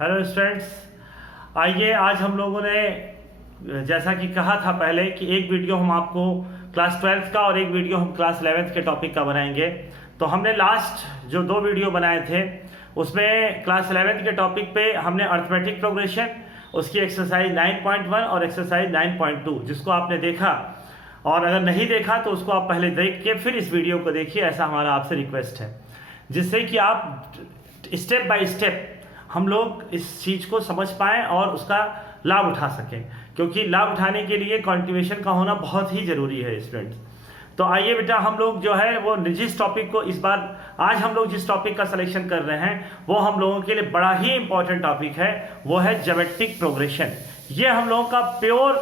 Hello students, आइए आज हम लोगों ने जैसा कि कहा था पहले कि एक वीडियो हम आपको क्लास 12th का और एक वीडियो हम क्लास 11th के टॉपिक का बनाएंगे। तो हमने लास्ट जो 2 वीडियो बनाए थे उसमें क्लास 11th के टॉपिक पे हमने अर्थमेटिक प्रोग्रेशन, उसकी एक्सरसाइज 9.1 और एक्सरसाइज 9.2 जिसको आपने देखा, और अगर नहीं देखा तो उसको आप पहले देख के फिर इस वीडियो को देखिए, ऐसा हमारा आपसे रिक्वेस्ट है, जिससे कि आप स्टेप बाय स्टेप हम लोग इस चीज़ को समझ पाएँ और उसका लाभ उठा सकें, क्योंकि लाभ उठाने के लिए कॉन्टिन्यूएशन का होना बहुत ही ज़रूरी है स्टूडेंट्स। तो आइए बेटा, हम लोग जो है वो जिस टॉपिक को इस बार आज हम लोग जिस टॉपिक का सिलेक्शन कर रहे हैं वो हम लोगों के लिए बड़ा ही इंपॉर्टेंट टॉपिक है, वो है ज्योमेट्रिक प्रोग्रेशन। ये हम लोगों का प्योर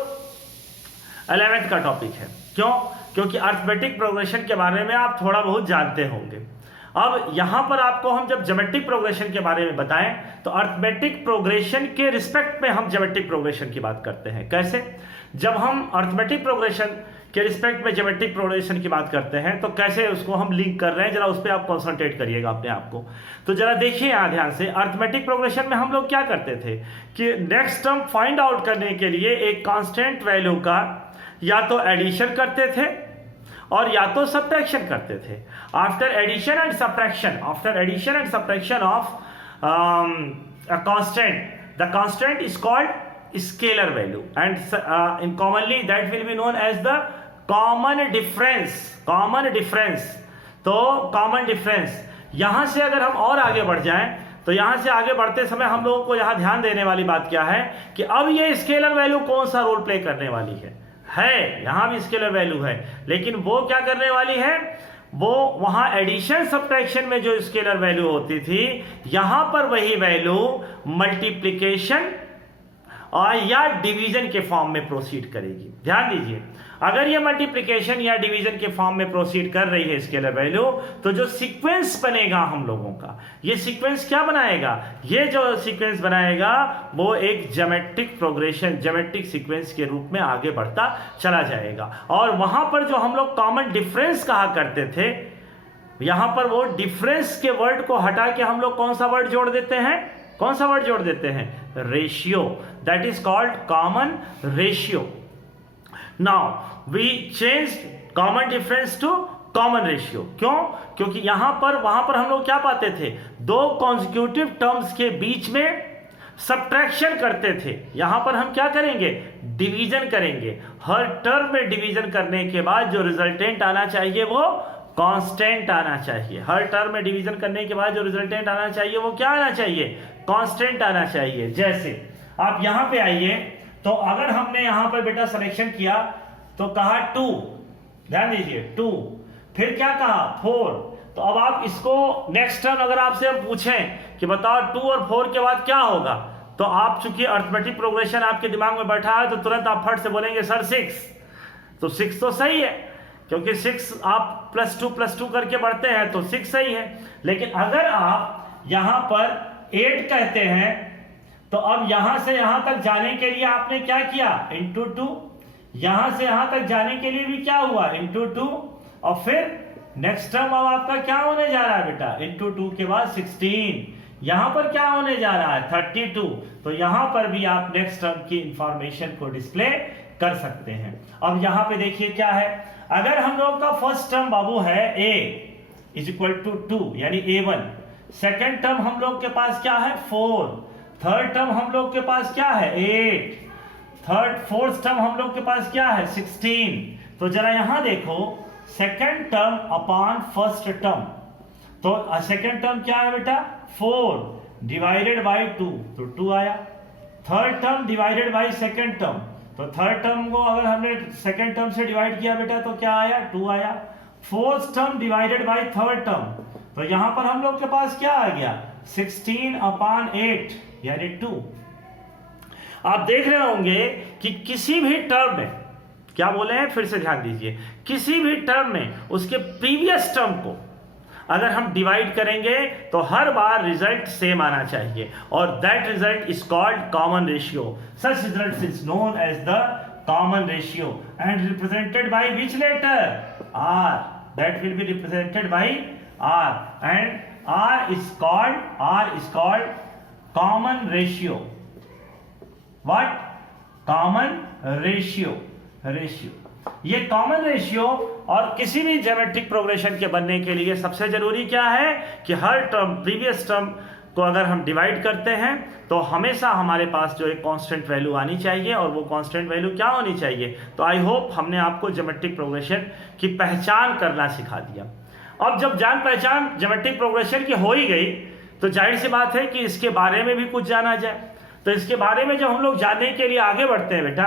11th का टॉपिक है। क्यों? क्योंकि अर्थमेटिक प्रोग्रेशन के बारे में आप थोड़ा बहुत जानते होंगे। अब यहाँ पर आपको हम जब ज्योमेट्रिक प्रोग्रेशन के बारे में बताएं तो अर्थमेटिक प्रोग्रेशन के रिस्पेक्ट में हम ज्योमेट्रिक प्रोग्रेशन की बात करते हैं। कैसे? जब हम अर्थमेटिक प्रोग्रेशन के रिस्पेक्ट में ज्योमेट्रिक प्रोग्रेशन की बात करते हैं तो कैसे उसको हम लिंक कर रहे हैं, जरा उस पर आप कॉन्सेंट्रेट करिएगा अपने आप को। तो जरा देखिए यहाँ ध्यान से, अर्थमेटिक प्रोग्रेशन में हम लोग क्या करते थे कि नेक्स्ट टर्म फाइंड आउट करने के लिए एक कांस्टेंट वैल्यू का या तो एडिशन करते थे और या तो सब्ट्रैक्शन करते थे। After addition and subtraction of a constant, the constant is called scalar value, and in commonly that will be known as the common difference। तो common difference, यहां से अगर हम और आगे बढ़ जाएं तो यहां से आगे बढ़ते समय हम लोगों को यहां ध्यान देने वाली बात क्या है कि अब ये स्केलर वैल्यू कौन सा रोल प्ले करने वाली है। यहां भी स्केलर वैल्यू है, लेकिन वो क्या करने वाली है, वो वहां एडिशन सब्ट्रैक्शन में जो स्केलर वैल्यू होती थी, यहां पर वही वैल्यू मल्टीप्लिकेशन और या डिवीजन के फॉर्म में प्रोसीड करेगी। ध्यान दीजिए, अगर ये मल्टीप्लिकेशन या डिवीजन के फॉर्म में प्रोसीड कर रही है स्केलर वैल्यू, तो जो सीक्वेंस बनेगा हम लोगों का, ये सीक्वेंस क्या बनाएगा, ये जो सीक्वेंस बनाएगा वो एक ज्योमेट्रिक प्रोग्रेशन, ज्योमेट्रिक सीक्वेंस के रूप में आगे बढ़ता चला जाएगा। और वहां पर जो हम लोग कॉमन डिफरेंस कहा करते थे, यहां पर वो डिफरेंस के वर्ड को हटा के हम लोग कौन सा वर्ड जोड़ देते हैं, ratio. That is called common ratio. Now we change common difference to common ratio. क्यों? क्योंकि वहां पर हम लोग क्या पाते थे, 2 कॉन्जिक्यूटिव टर्म्स के बीच में सब्ट्रैक्शन करते थे। यहां पर हम क्या करेंगे, डिवीजन करेंगे। हर टर्म में डिवीजन करने के बाद जो रिजल्टेंट आना चाहिए वो कांस्टेंट आना चाहिए। हर टर्म में डिवीजन करने के बाद जो रिजल्टेंट आना चाहिए वो क्या आना चाहिए, कांस्टेंट आना चाहिए। जैसे आप यहां पे आइए, तो अगर हमने यहां पर बेटा सिलेक्शन किया तो कहा 2, ध्यान दीजिए 2, फिर क्या कहा 4। तो अब आप इसको नेक्स्ट टर्म अगर आपसे हम पूछें कि बताओ 2 और 4 के बाद क्या होगा, तो आप चूंकि अर्थमेटिक प्रोग्रेशन आपके दिमाग में बैठा है तो तुरंत आप फट से बोलेंगे सर 6। तो 6 तो सही है, क्योंकि 6 आप +2 करके बढ़ते हैं तो 6 सही है। लेकिन अगर आप यहां पर 8 कहते हैं तो अब यहां से यहां तक जाने के लिए आपने क्या किया, इंटू 2। यहां से यहां तक जाने के लिए भी क्या हुआ, इंटू 2। और फिर नेक्स्ट टर्म अब आपका क्या होने जा रहा है बेटा, इंटू 2 के बाद 16। यहां पर क्या होने जा रहा है, 32। तो यहां पर भी आप नेक्स्ट टर्म की इंफॉर्मेशन को डिस्प्ले कर सकते हैं। अब यहां पे देखिए क्या है, अगर हम लोग का फर्स्ट टर्म बाबू है a = 2 यानी a1, सेकेंड टर्म हम लोग के पास क्या है 4, थर्ड टर्म हम लोग के पास क्या है 8, फोर्थ टर्म हम लोग के पास क्या है 16। तो जरा यहां देखो, second term upon first term, तो सेकेंड टर्म क्या है बेटा 4 डिवाइडेड बाय 2, तो 2 आया। Third term divided by second term, तो थर्ड टर्म को अगर हमने सेकेंड टर्म से डिवाइड किया बेटा तो क्या आया 2 आया। Fourth term divided by third term, तो यहां पर हम लोग के पास क्या आ गया 16/8 यानी 2। आप देख रहे होंगे कि किसी भी टर्म में क्या बोले हैं, फिर से ध्यान दीजिए, किसी भी टर्म में उसके प्रीवियस टर्म को अगर हम डिवाइड करेंगे तो हर बार रिजल्ट सेम आना चाहिए, और that result is called common ratio. Such result is known as the common ratio and represented by which letter, R. That will be represented by R, and R is called common ratio, what, common ratio, ये common ratio. और किसी भी geometric progression के बनने के लिए सबसे जरूरी क्या है कि हर टर्म, प्रीवियस टर्म को अगर हम डिवाइड करते हैं तो हमेशा हमारे पास जो एक कांस्टेंट वैल्यू आनी चाहिए, और वो कांस्टेंट वैल्यू क्या होनी चाहिए। तो आई होप हमने आपको ज्योमेट्रिक प्रोग्रेशन की पहचान करना सिखा दिया। अब जब जान पहचान ज्योमेट्रिक प्रोग्रेशन की हो ही गई तो जाहिर सी बात है कि इसके बारे में भी कुछ जाना जाए। तो इसके बारे में जब हम लोग जानने के लिए आगे बढ़ते हैं बेटा,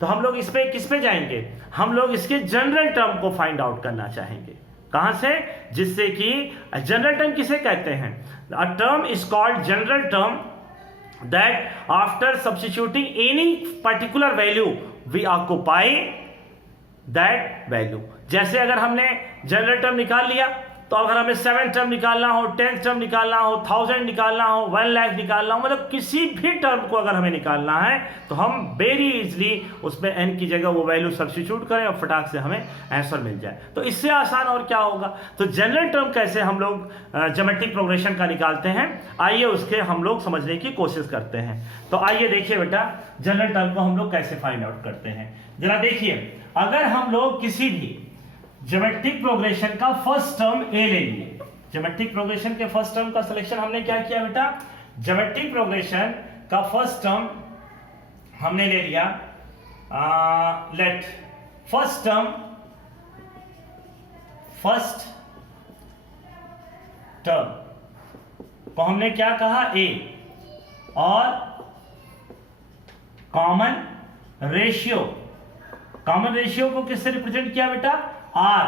तो हम लोग इस पे किस पे जाएंगे, हम लोग इसके जनरल टर्म को फाइंड आउट करना चाहेंगे। कहां से, जिससे कि जनरल टर्म किसे कहते हैं, a term is called general term that after substituting any particular value we occupy that value. जैसे अगर हमने जनरल टर्म निकाल लिया, तो अगर हमें 7 टर्म निकालना हो, 10 टर्म निकालना हो, 1000 निकालना हो, 1 लाख निकालना हो, मतलब किसी भी टर्म को अगर हमें निकालना है तो हम वेरी इजीली उसमें n की जगह वो वैल्यू सब्स्टिट्यूट करें और फटाक से हमें आंसर मिल जाए। तो इससे आसान और क्या होगा। तो जनरल टर्म कैसे हम लोग ज्योमेट्रिक प्रोग्रेशन का निकालते हैं, आइए उसके हम लोग समझने की कोशिश करते हैं। तो आइए देखिए बेटा, जनरल टर्म को हम लोग कैसे फाइंड आउट करते हैं। जरा देखिए, अगर हम लोग किसी भी ज्योमेट्रिक प्रोग्रेशन का फर्स्ट टर्म ए ले लिए, ज्योमेट्रिक प्रोग्रेशन के फर्स्ट टर्म का सिलेक्शन हमने क्या किया बेटा, ज्योमेट्रिक प्रोग्रेशन का फर्स्ट टर्म हमने ले लिया, लेट फर्स्ट टर्म को हमने क्या कहा, ए, और कॉमन रेशियो को किससे रिप्रेजेंट किया बेटा, आर।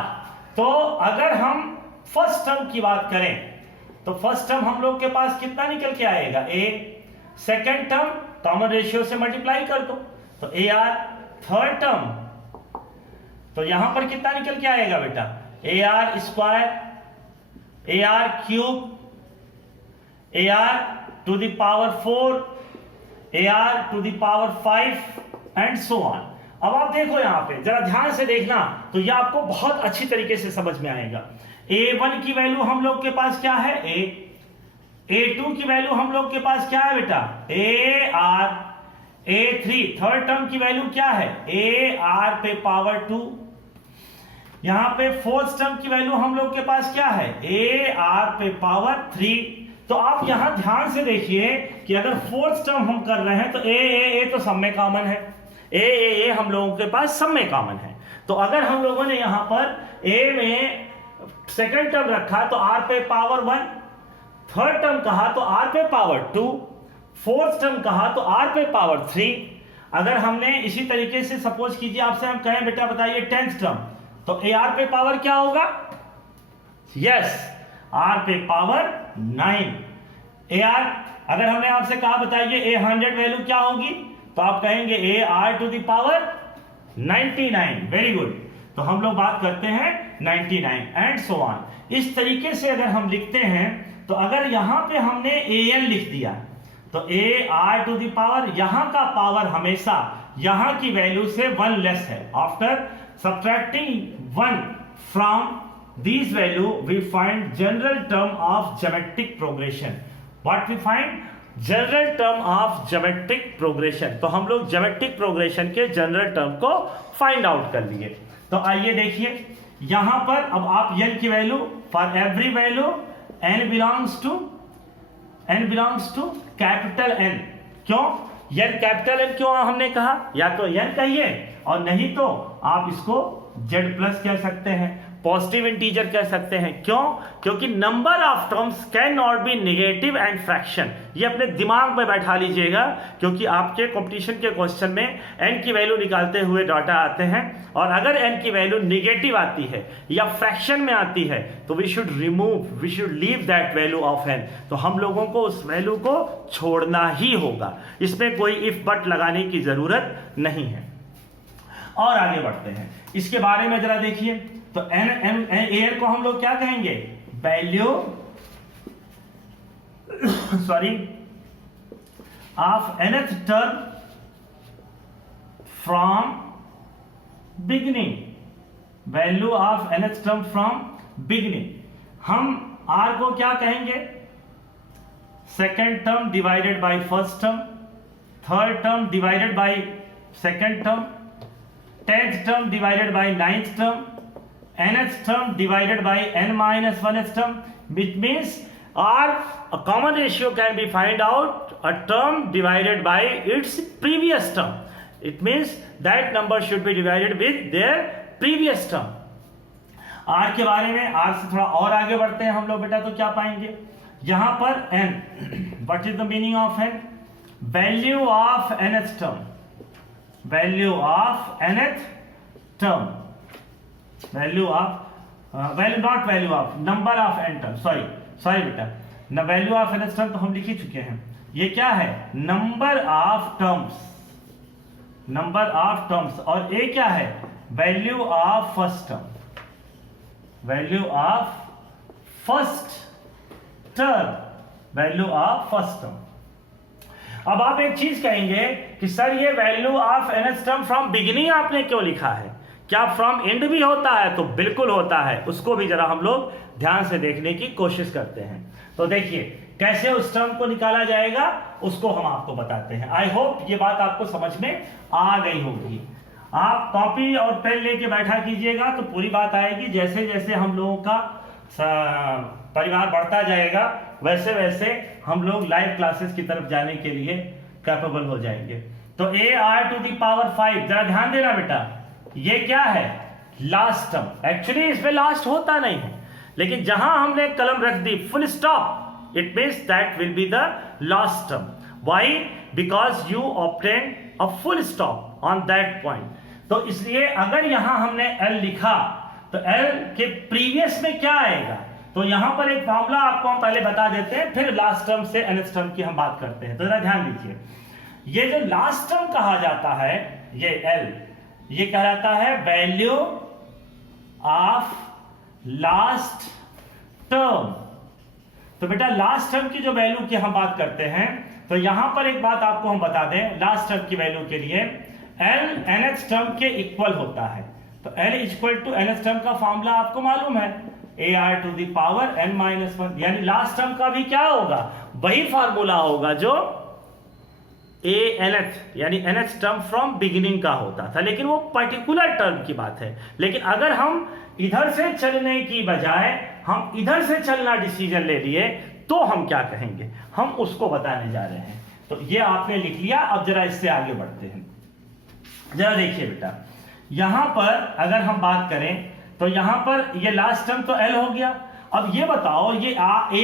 तो अगर हम फर्स्ट टर्म की बात करें तो फर्स्ट टर्म हम लोग के पास कितना निकल के आएगा, ए। सेकेंड टर्म कॉमन रेशियो से मल्टीप्लाई कर दो तो ए आर। थर्ड टर्म तो यहां पर कितना निकल के आएगा बेटा, A R square, A R cube, A R to the power 4, A R to the power 5 and so on. अब आप देखो यहां पे जरा ध्यान से देखना, तो ये आपको बहुत अच्छी तरीके से समझ में आएगा। A1 की वैल्यू हम लोग के पास क्या है, A। A2 की वैल्यू हम लोग के पास क्या है बेटा, AR। A3 थर्ड टर्म की वैल्यू क्या है, AR पे पावर 2। यहां पे फोर्थ टर्म की वैल्यू हम लोग के पास क्या है, AR पे पावर 3। तो आप यहां ध्यान से देखिए कि अगर फोर्थ टर्म हम कर रहे हैं तो A तो सब में कॉमन है, ए हम लोगों के पास सब में कॉमन है। तो अगर हम लोगों ने यहां पर ए में सेकंड टर्म रखा तो आर पे पावर 1, थर्ड टर्म कहा तो आर पे पावर 2, फोर्थ टर्म कहा तो आर पे पावर 3। अगर हमने इसी तरीके से सपोज कीजिए आपसे हम कहें बेटा बताइए 10th टर्म, तो ए आर पे पावर क्या होगा, यस, आर पे पावर 9। ए आर अगर हमने आपसे कहा बताइए ए 100 वैल्यू क्या होगी, तो आप कहेंगे A R to the power 99। Very good. तो हम लोग बात करते हैं 99 एंड सो ऑन। इस तरीके से अगर हम लिखते हैं तो अगर यहां पे हमने an लिख दिया तो A R to the power, यहां का पावर हमेशा यहां की वैल्यू से 1 लेस है। After subtracting 1 from this value we find general term of geometric progression. What we find, general term of geometric progression. तो हम लोग ज्योमेट्रिक प्रोग्रेशन के जनरल टर्म को फाइंड आउट कर लिए। तो आइए देखिए यहां पर अब आप n की value for every value n belongs to capital N। क्यों n कैपिटल N क्यों हमने कहा, या तो n कहिए और नहीं तो आप इसको z प्लस कह सकते हैं, पॉजिटिव इंटीजर कह सकते हैं। क्यों, क्योंकि number of terms can not B negative and fraction. ये अपने दिमाग में बैठा लीजिएगा, क्योंकि आपके कंपटीशन के क्वेश्चन में n की वैल्यू निकालते हुए डाटा आते हैं, और अगर n की वैल्यू निगेटिव आती है या फ्रैक्शन में आती है तो we should leave that value of n। तो हम लोगों को उस वैल्यू को छोड़ना ही होगा, इसमें कोई इफ बट लगाने की जरूरत नहीं है। और आगे बढ़ते हैं, इसके बारे में जरा देखिए। तो एन को हम लोग क्या कहेंगे, value of nth term from beginning, value of nth term from beginning. हम r को क्या कहेंगे, second term divided by first term, third term divided by second term, 10th term divided by 9th term, nth term divided by n minus 1th term, which means a common ratio can be find out a term divided by its previous term. It means that number should be divided with their previous term. r के बारे में, r से थोड़ा और आगे बढ़ते हैं हम लोग बेटा, तो क्या पाएंगे यहां पर n, what is the meaning of n? Value of nth term, value of nth term, value of value not value of number of n term, sorry बेटा, न वैल्यू ऑफ nth term तो हम लिख ही चुके हैं, ये क्या है number of terms, number of terms, और ये क्या है value of first term, value of first term, value of first term. अब आप एक चीज कहेंगे कि सर ये value of nth term from beginning आपने क्यों लिखा है, क्या फ्रॉम एंड भी होता है? तो बिल्कुल होता है, उसको भी जरा हम लोग ध्यान से देखने की कोशिश करते हैं। तो देखिए कैसे उस टर्म को निकाला जाएगा उसको हम आपको बताते हैं। आई होप ये बात आपको समझ में आ गई होगी। आप कॉपी और पेन लेके बैठा कीजिएगा तो पूरी बात आएगी। जैसे जैसे हम लोगों का परिवार बढ़ता जाएगा वैसे वैसे हम लोग लाइव क्लासेस की तरफ जाने के लिए कैपेबल हो जाएंगे। तो ar⁵ जरा ध्यान देना बेटा, ये क्या है लास्ट टर्म। एक्चुअली इसमें लास्ट होता नहीं है, लेकिन जहां हमने कलम रख दी full stop, it means that will be the last term. Why? Because you obtain a full stop on that point. तो इसलिए अगर यहां हमने l लिखा तो l के प्रीवियस में क्या आएगा, तो यहां पर एक फॉर्मूला आपको हम पहले बता देते हैं, फिर लास्ट टर्म से nth टर्म की हम बात करते हैं। तो जरा ध्यान दीजिए, ये जो लास्ट टर्म कहा जाता है ये l, ये कहलाता है वैल्यू ऑफ लास्ट टर्म। तो बेटा लास्ट टर्म की जो वैल्यू की हम बात करते हैं, तो यहां पर एक बात आपको हम बता दें, लास्ट टर्म की वैल्यू के लिए l nth टर्म के इक्वल होता है। तो l equal to nth term का फॉर्मूला आपको मालूम है, ar⁻n−1, यानी लास्ट टर्म का भी क्या होगा, वही फॉर्मूला होगा जो nth यानी nth टर्म फ्रॉम बिगिनिंग का होता था, लेकिन वो पर्टिकुलर टर्म की बात है। लेकिन अगर हम इधर से चलने की बजाय हम इधर से चलना डिसीजन ले लिए तो हम क्या कहेंगे, हम उसको बताने जा रहे हैं। तो ये आपने लिख लिया। अब जरा इससे आगे बढ़ते हैं। जरा देखिए बेटा, यहां पर अगर हम बात करें तो यहां पर ये लास्ट टर्म तो l हो गया। अब ये बताओ, ये ar⁴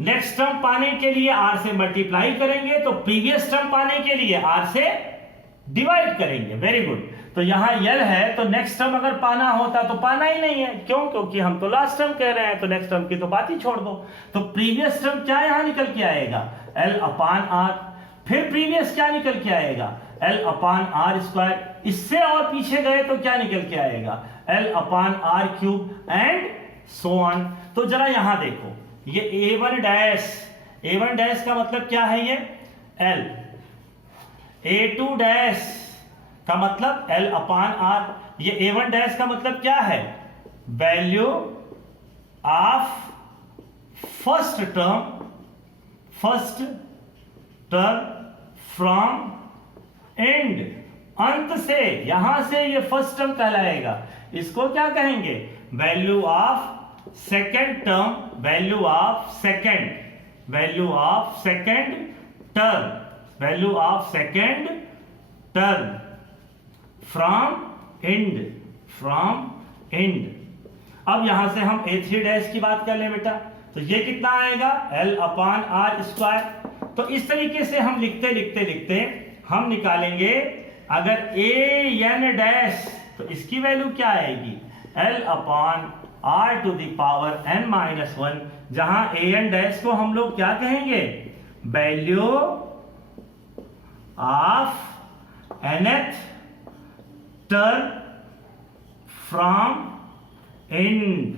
नेक्स्ट टर्म पाने के लिए r से मल्टीप्लाई करेंगे, तो प्रीवियस टर्म पाने के लिए r से डिवाइड करेंगे। Very good. तो यहां l है, तो नेक्स्ट टर्म अगर पाना होता तो पाना ही नहीं है। क्यों? क्योंकि हम तो लास्ट टर्म कह रहे हैं, तो नेक्स्ट टर्म की तो बात ही छोड़ दो। तो प्रीवियस टर्म क्या यहां निकल के आएगा, l/r। फिर प्रीवियस क्या निकल के आएगा, l/r²। इससे और पीछे गए तो क्या निकल के आएगा, l/r³ एंड सो ऑन। तो जरा यहां देखो, ये a1 का मतलब क्या है, ये l, a2 का मतलब l/r। ये a1 का मतलब क्या है, value of first term from and, अंत से, यहां से ये फर्स्ट टर्म कहलाएगा। इसको क्या कहेंगे, value of second term, value of second term from and. अब यहां से हम a3 की बात कर ले बेटा, तो ये कितना आएगा, l/r²। तो इस तरीके से हम लिखते हम निकालेंगे अगर an', तो इसकी वैल्यू क्या आएगी, l/r⁻n−1, जहां an' को हम लोग क्या कहेंगे, value of nth term from and.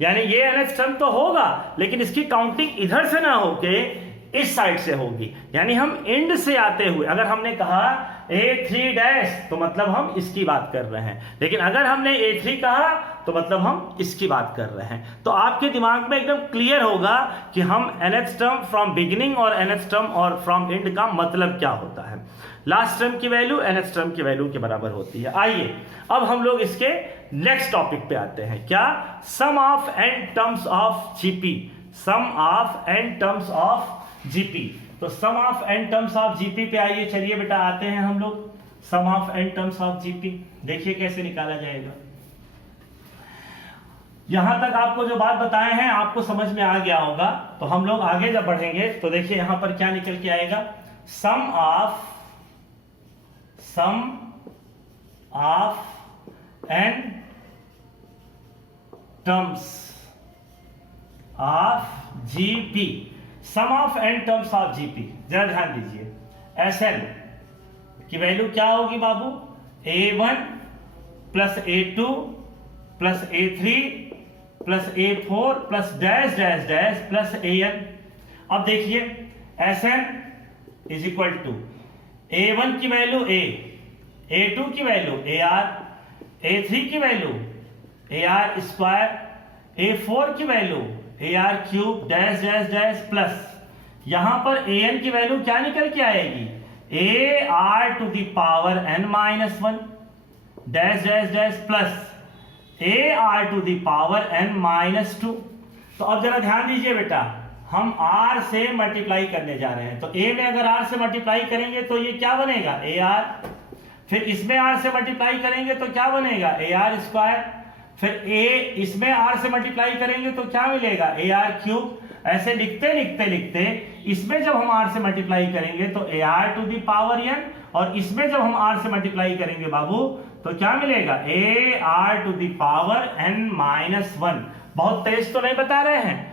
यानी ये nth टर्म तो होगा, लेकिन इसकी काउंटिंग इधर से ना होके इस साइड से होगी, यानी हम एंड से आते हुए, अगर हमने कहा A3 डैश तो मतलब हम इसकी बात कर रहे हैं, लेकिन अगर हमने A3 कहा तो मतलब हम इसकी बात कर रहे हैं। तो आपके दिमाग में एकदम क्लियर होगा कि हम nth टर्म फ्रॉम बिगिनिंग और nth टर्म और फ्रॉम एंड का मतलब क्या होता है। लास्ट टर्म की वैल्यू nth टर्म की वैल्यू के बराबर होती है। आइए अब हम लोग इसके नेक्स्ट टॉपिक पे आते हैं, क्या, sum of n terms of GP, sum of n terms of GP. तो sum of n terms of GP पे आइए, चलिए बेटा आते हैं हम लोग। Sum of n terms of GP देखिए कैसे निकाला जाएगा। यहां तक आपको जो बात बताए हैं आपको समझ में आ गया होगा, तो हम लोग आगे जब बढ़ेंगे तो देखिए यहां पर क्या निकल के आएगा। Sum of n terms of GP, sum of n terms of GP, जरा ध्यान दीजिए। Sn की वैल्यू क्या होगी बाबू, A1 plus A2 plus A3 plus A4 plus dash dash dash plus AN। अब देखिए Sn is equal to A1 की वैल्यू A, A2 की वैल्यू AR, A3 की वैल्यू AR स्क्वायर, A4 की value AR cube dash dash dash plus यहां पर AN की value क्या निकल के आएगी, AR to the power n minus 1 dash dash dash plus AR to the power n minus 2। तो अब जरा ध्यान दीजिए बेटा, हम R से मल्टीप्लाई करने जा रहे हैं, तो A में अगर R से मल्टीप्लाई करेंगे तो ये क्या बनेगा AR, फिर इसमें R से मल्टीप्लाई करेंगे तो क्या बनेगा AR स्क्वायर, फिर A इसमें R से मल्टीप्लाई करेंगे तो क्या मिलेगा AR क्यूब। ऐसे लिखते लिखते लिखते इसमें जब हम R से मल्टीप्लाई करेंगे तो AR to the power n, और इसमें जब हम R से मल्टीप्लाई करेंगे बाबू तो क्या मिलेगा AR to the power n minus 1। बहुत तेज तो नहीं बता रहे हैं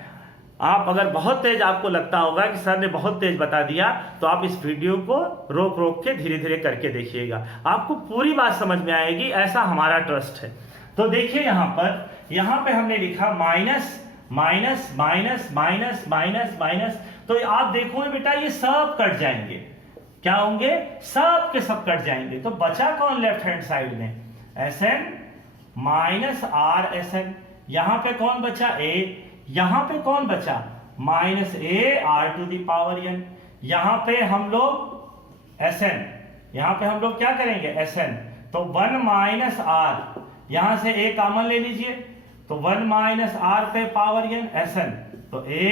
आप, अगर बहुत तेज आपको लगता होगा कि सर ने बहुत तेज बता दिया तो आप इस वीडियो को रोक रोक के धीरे धीरे करके देखिएगा, आपको पूरी बात समझ में आएगी, ऐसा हमारा ट्रस्ट है। तो देखिए यहां पे हमने लिखा minus minus minus minus minus minus, तो आप देखोगे बेटा ये सब कट जाएंगे, क्या होंगे, सब के सब कट जाएंगे। तो बचा कौन लेफ्ट हैंड साइड में, Sn माइनस RSn, यहां पे कौन बचा A, यहां पे कौन बचा minus AR to the power n, यहां पे हम लोग Sn, यहां पे हम लोग क्या करेंगे Sn, तो 1 माइनस R, यहां से A कॉमन ले लीजिए, तो 1 माइनस R पे पावर n Sn, तो A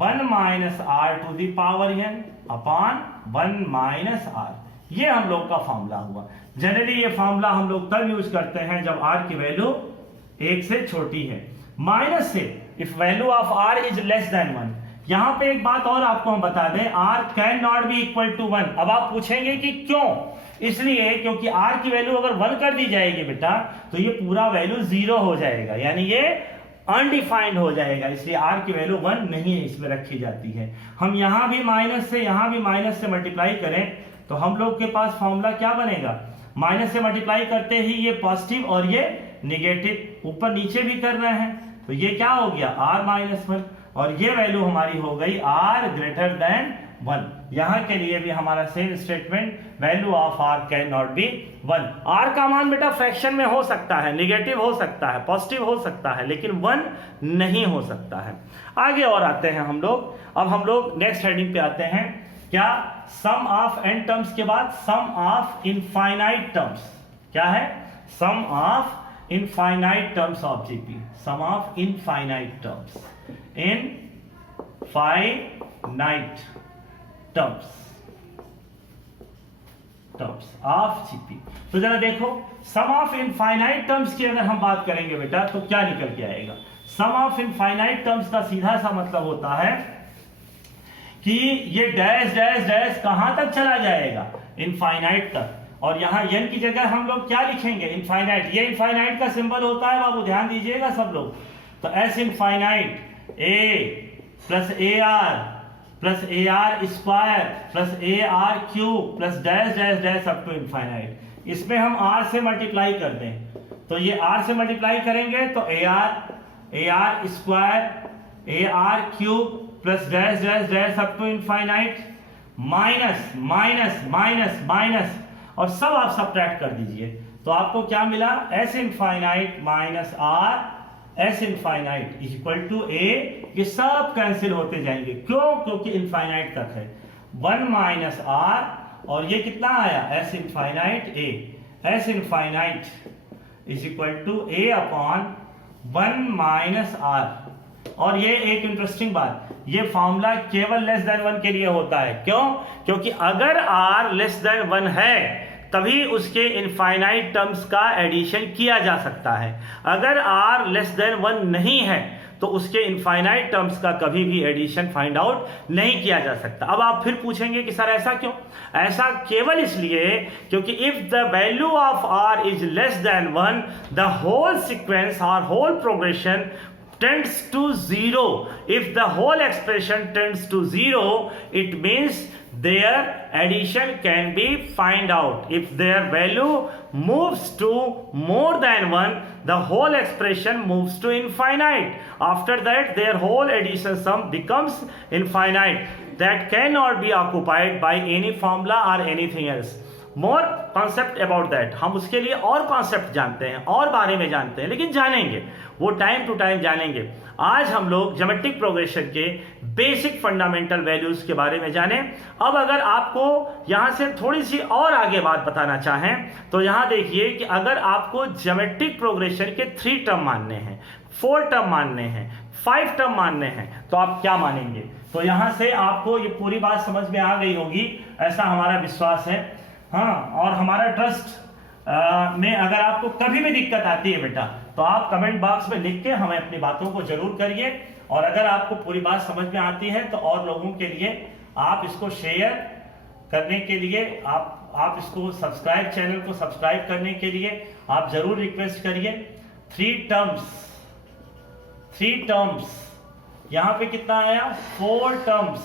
1 minus R to the power n upon 1 minus R, ये हम लोग का फॉर्मूला हुआ। जनरली ये फॉर्मूला हम लोग तब यूज करते हैं जब R की वैल्यू 1 से छोटी है, माइनस से if value of R is less than 1। यहां पे एक बात और आपको हम बता दें, R can not be equal to 1। अब आप पूछेंगे कि क्यों, इसलिए क्योंकि R की वैल्यू अगर 1 कर दी जाएगी बेटा तो ये पूरा वैल्यू 0 हो जाएगा, यानी ये अनडिफाइंड हो जाएगा, इसलिए R की वैल्यू 1 नहीं है इसमें रखी जाती है। हम यहां भी माइनस से यहां भी माइनस से मल्टीप्लाई करें तो हम लोग के पास फॉर्मूला क्या बनेगा, माइनस से मल्टीप्लाई करते ही ये पॉजिटिव और ये निगेटिव, ऊपर नीचे भी कर रहे हैं तो ये क्या हो गया R माइनस 1, और ये वैल्यू हमारी हो गई R ग्रेटर देन 1। यहां के लिए भी हमारा same statement, value of R can not B 1। R का मान बेटा फ्रैक्शन में हो सकता है, निगेटिव हो सकता है, पॉजिटिव हो सकता है, लेकिन 1 नहीं हो सकता है। आगे और आते हैं हम लोग, अब हम लोग नेक्स्ट हेडिंग पे आते हैं, क्या, सम ऑफ n टर्म्स के बाद सम ऑफ इनफाइनाइट टर्म्स, क्या है, sum of infinite terms of GP, sum of infinite terms, infinite terms of GP. तो जरा देखो सम ऑफ इनफाइनाइट टर्म्स की अगर हम बात करेंगे बेटा तो क्या निकल के आएगा, सम ऑफ इनफाइनाइट टर्म्स का सीधा सा मतलब होता है कि ये डैश डैश डैश कहां तक चला जाएगा, इनफाइनाइट तक, और यहां n की जगह हम लोग क्या लिखेंगे, इनफाइनाइट। ये इनफाइनाइट का सिंबल होता है बाबू, ध्यान दीजिएगा सब लोग, तो S infinite A plus AR plus AR square plus AR cube plus dash dash dash up to infinite. इसमें हम R से मल्टीप्लाई कर दें तो ये R से मल्टीप्लाई करेंगे तो AR square AR cube plus dash dash dash up to infinite, minus minus minus minus, और सब आप सब्ट्रैक्ट कर दीजिए तो आपको क्या मिला, S infinite minus R S infinite is equal to A. ये सब कैंसिल होते जाएंगे, क्यों, क्योंकि इनफाइनाइट तक है। 1 माइनस आर और ये कितना आया, S infinite A, S infinite is equal to A upon 1 minus R. और ये एक इंटरेस्टिंग बात, ये फॉर्मूला केवल लेस देन 1 के लिए होता है। क्यों, क्योंकि अगर r लेस देन 1 है तभी उसके इनफाइनाइट टर्म्स का एडिशन किया जा सकता है। अगर r लेस देन 1 नहीं है तो उसके इनफाइनाइट टर्म्स का कभी भी एडिशन फाइंड आउट नहीं किया जा सकता। अब आप फिर पूछेंगे कि सर ऐसा क्यों? ऐसा केवल इसलिए क्योंकि if the value of r is less than 1 the whole sequence और whole progression tends to 0. If the whole expression tends to 0, it means their addition can be find out. If their value moves to more than 1, the whole expression moves to infinite. After that, their whole addition sum becomes infinite. That cannot be occupied by any formula or anything else. More concept about that, हम उसके लिए और concept जानते हैं और बारे में जानते हैं, लेकिन जानेंगे वो टाइम टू टाइम जानेंगे। आज हम लोग ज्योमेट्रिक प्रोग्रेशन के बेसिक फंडामेंटल वैल्यूज के बारे में जाने। अब अगर आपको यहाँ से थोड़ी सी और आगे बात बताना चाहें तो यहाँ देखिए कि अगर आपको ज्योमेट्रिक प्रोग्रेशन के 3 टर्म मानने हैं, 4 टर्म मानने हैं, 5 टर्म मानने हैं, तो आप क्या मानेंगे? तो यहाँ से आपको ये पूरी बात समझ में आ गई होगी, ऐसा हमारा विश्वास है। हाँ, और हमारा ट्रस्ट में अगर आपको कभी भी दिक्कत आती है बेटा तो आप कमेंट बॉक्स में लिख के हमें अपनी बातों को जरूर करिए। और अगर आपको पूरी बात समझ में आती है तो और लोगों के लिए आप इसको शेयर करने के लिए, आप इसको सब्सक्राइब, चैनल को सब्सक्राइब करने के लिए आप जरूर रिक्वेस्ट करिए। 3 टर्म्स यहाँ पे कितना आया, 4 टर्म्स,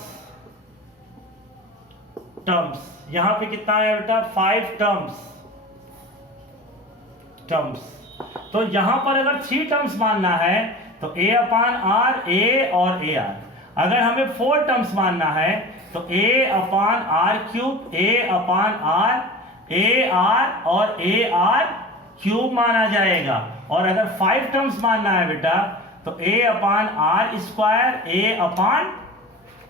यहां पे कितना आया बेटा, 5 टर्म्स। तो यहां पर अगर 3 टर्म्स मानना है तो a अपान आर, a और a r। अगर हमें 4 टर्म्स मानना है तो a upon R cube, a upon R, a r और a r क्यूब माना जाएगा। और अगर 5 टर्म्स मानना है बेटा तो a upon R square, a upon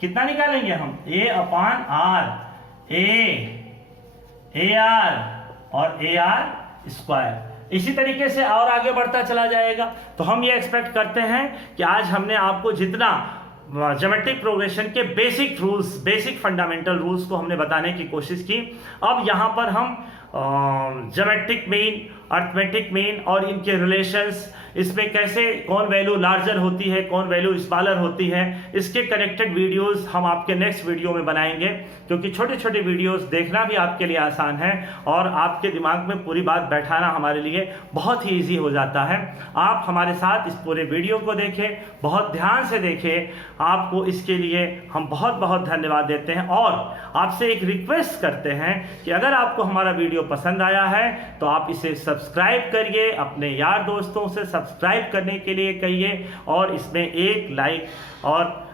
कितना निकालेंगे हम, a upon R, A R और ए आर स्क्वायर। इसी तरीके से और आगे बढ़ता चला जाएगा। तो हम ये एक्सपेक्ट करते हैं कि आज हमने आपको जितना ज्योमेट्रिक प्रोग्रेशन के basic rules, basic fundamental rules को हमने बताने की कोशिश की। अब यहाँ पर हम ज्योमेट्रिक मीन, अर्थमेटिक मीन और इनके रिलेशंस, इसमें कैसे कौन वैल्यू लार्जर होती है, कौन वैल्यू स्मॉलर होती है, इसके कनेक्टेड वीडियोस हम आपके नेक्स्ट वीडियो में बनाएंगे। क्योंकि छोटे छोटे वीडियोस देखना भी आपके लिए आसान है और आपके दिमाग में पूरी बात बैठाना हमारे लिए बहुत ही ईजी हो जाता है। आप हमारे साथ इस पूरे वीडियो को देखें, बहुत ध्यान से देखें। आपको इसके लिए हम बहुत बहुत धन्यवाद देते हैं और आपसे एक रिक्वेस्ट करते हैं कि अगर आपको हमारा वीडियो पसंद आया है तो आप इसे सब्सक्राइब करिए, अपने यार दोस्तों से सब्सक्राइब करने के लिए कहिए और इसमें एक लाइक और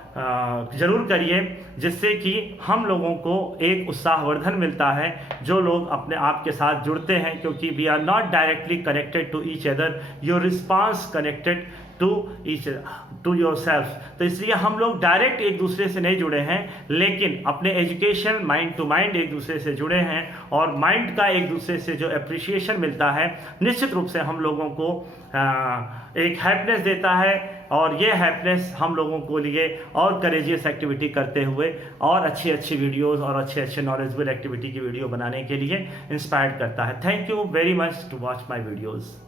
ज़रूर करिए, जिससे कि हम लोगों को एक उत्साहवर्धन मिलता है जो लोग अपने आप के साथ जुड़ते हैं। क्योंकि we are not directly connected to each other, your response connected to yourself. तो इसलिए हम लोग डायरेक्ट एक दूसरे से नहीं जुड़े हैं, लेकिन अपने एजुकेशन, माइंड टू माइंड एक दूसरे से जुड़े हैं और माइंड का एक दूसरे से जो अप्रिशिएशन मिलता है निश्चित रूप से हम लोगों को एक हैप्पीनेस देता है। और ये हैप्पीनेस हम लोगों को लिए और करेजियस एक्टिविटी करते हुए और अच्छी अच्छी वीडियोस और अच्छे नॉलेजेबल एक्टिविटी की वीडियो बनाने के लिए इंस्पायर्ड करता है। Thank you very much to watch my videos.